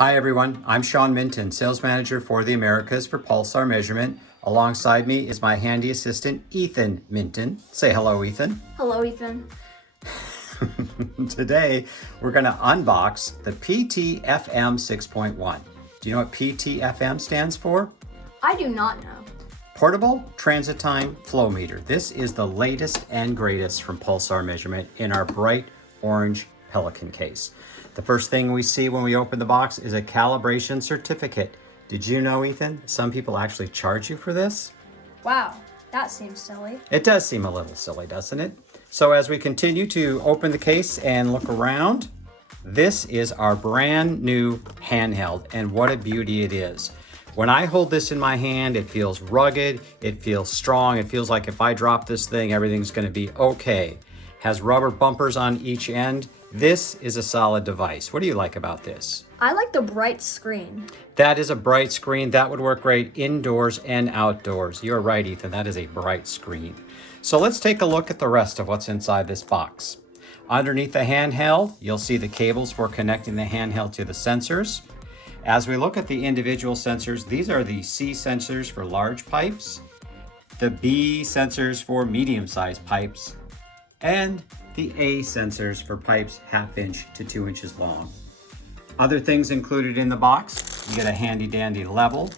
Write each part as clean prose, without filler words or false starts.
Hi everyone, I'm Shaun Minton, Sales Manager for the Americas for Pulsar Measurement. Alongside me is my handy assistant, Ethan Minton. Say hello, Ethan. Hello, Ethan. Today, we're going to unbox the PTFM 6.1. Do you know what PTFM stands for? I do not know. Portable Transittime Flow Meter. This is the latest and greatest from Pulsar Measurement in our bright orange Pelican case. The first thing we see when we open the box is a calibration certificate. Did you know, Ethan, some people actually charge you for this? Wow, that seems silly. It does seem a little silly, doesn't it? So as we continue to open the case and look around, this is our brand new handheld, and what a beauty it is. When I hold this in my hand, it feels rugged, it feels strong, it feels like if I drop this thing, everything's gonna be okay. Has rubber bumpers on each end. This is a solid device. What do you like about this? I like the bright screen. That is a bright screen. That would work great indoors and outdoors. You're right, Ethan. That is a bright screen. So let's take a look at the rest of what's inside this box. Underneath the handheld, you'll see the cables for connecting the handheld to the sensors. As we look at the individual sensors, these are the C sensors for large pipes, the B sensors for medium-sized pipes, and the A sensors for pipes 1/2 inch to 2 inches long. Other things included in the box, you get a handy dandy level,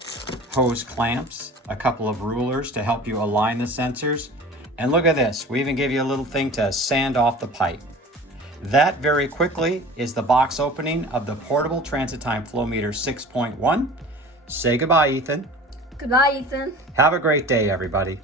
hose clamps, a couple of rulers to help you align the sensors, and look at this, we even give you a little thing to sand off the pipe. That very quickly is the box opening of the Portable Transittime Flow Meter 6.1. Say goodbye, Ethan. Goodbye, Ethan. Have a great day, everybody.